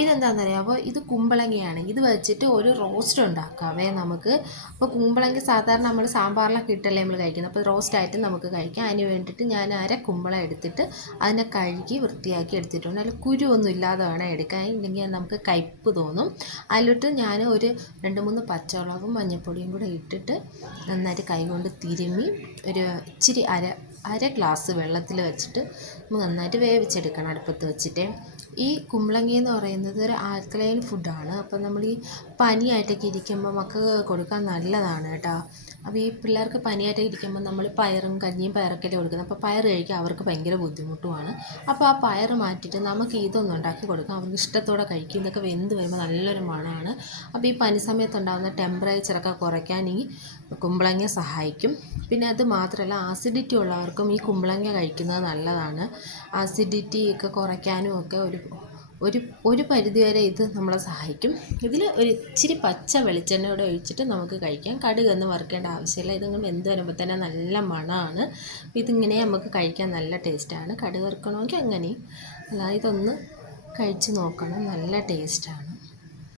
ഇതെന്താണെന്നറിയാമോ? ഇത് കുമ്പളങ്ങയാണ്. ഇത് വെച്ചിട്ട് ഒരു റോസ്റ്റ് ഉണ്ടാക്കാവേ നമുക്ക്. അപ്പോൾ കുമ്പളങ്ങ സാധാരണ നമ്മൾ സാമ്പാറിലൊക്കെ ഇട്ടല്ലേ നമ്മൾ കഴിക്കുന്നത്. അപ്പോൾ റോസ്റ്റായിട്ട് നമുക്ക് കഴിക്കാം. അതിന് വേണ്ടിയിട്ട് ഞാൻ അര കുമ്പളം എടുത്തിട്ട് അതിനെ കഴുകി വൃത്തിയാക്കി എടുത്തിട്ടുണ്ട്. അതിൽ കുരുവൊന്നും ഇല്ലാതെ വേണം എടുക്കാൻ, ഇല്ലെങ്കിൽ നമുക്ക് കയ്പ്പ് തോന്നും. അതിലിട്ട് ഞാൻ ഒരു 2-3 പച്ചമുളകും മഞ്ഞൾപ്പൊടിയും കൂടെ ഇട്ടിട്ട് നന്നായിട്ട് കൈകൊണ്ട് തിരുമ്മി ഒരു ഇച്ചിരി അര ഗ്ലാസ് വെള്ളത്തിൽ വെച്ചിട്ട് നന്നായിട്ട് വേവിച്ചെടുക്കണം അടുപ്പത്ത് വെച്ചിട്ട്. ഈ കുമ്പളങ്ങ എന്ന് പറയുന്നത് ഒരു ആൽക്കലൈൻ ഫുഡാണ്. അപ്പോൾ നമ്മൾ ഈ പനിയായിട്ടൊക്കെ ഇരിക്കുമ്പോൾ മക്കൾക്ക് കൊടുക്കാൻ നല്ലതാണ് കേട്ടോ. അപ്പോൾ ഈ പിള്ളേർക്ക് പനിയായിട്ട് ഇരിക്കുമ്പോൾ നമ്മൾ പയറും കഞ്ഞിയും പയറൊക്കെ കൊടുക്കുന്നത്. അപ്പോൾ പയർ കഴിക്കാൻ അവർക്ക് ഭയങ്കര ബുദ്ധിമുട്ടുമാണ്. അപ്പോൾ ആ പയർ മാറ്റിയിട്ട് നമുക്ക് ഇതൊന്നും ഉണ്ടാക്കി കൊടുക്കാം. അവർക്ക് ഇഷ്ടത്തോടെ കഴിക്കും. ഇതൊക്കെ വെന്ത് വരുമ്പോൾ നല്ലൊരു മണമാണ്. അപ്പോൾ ഈ പനി സമയത്തുണ്ടാകുന്ന ടെമ്പറേച്ചറൊക്കെ കുറയ്ക്കാൻ ഈ കുമ്പളങ്ങ സഹായിക്കും. പിന്നെ അത് മാത്രമല്ല, ആസിഡിറ്റി ഉള്ളവർക്കും ഈ കുമ്പളങ്ങ കഴിക്കുന്നത് നല്ലതാണ്. ആസിഡിറ്റി ഒക്കെ കുറയ്ക്കാനും ഒക്കെ ഒരു പരിധിവരെ ഇത് നമ്മളെ സഹായിക്കും. ഇതിൽ ഒരു ഇച്ചിരി പച്ച വെളിച്ചെണ്ണയോടെ ഒഴിച്ചിട്ട് നമുക്ക് കഴിക്കാം. കടുകൊന്നും വറുക്കേണ്ട ആവശ്യമില്ല. ഇതിങ്ങനെ വെന്ത് വരുമ്പോൾ തന്നെ നല്ല മണമാണ്. ഇതിങ്ങനെ നമുക്ക് കഴിക്കാൻ നല്ല ടേസ്റ്റാണ്. കടുക് വറുക്കണമെങ്കിൽ അങ്ങനെയും, അല്ല ഇതൊന്ന് കഴിച്ച് നോക്കണം, നല്ല ടേസ്റ്റാണ്.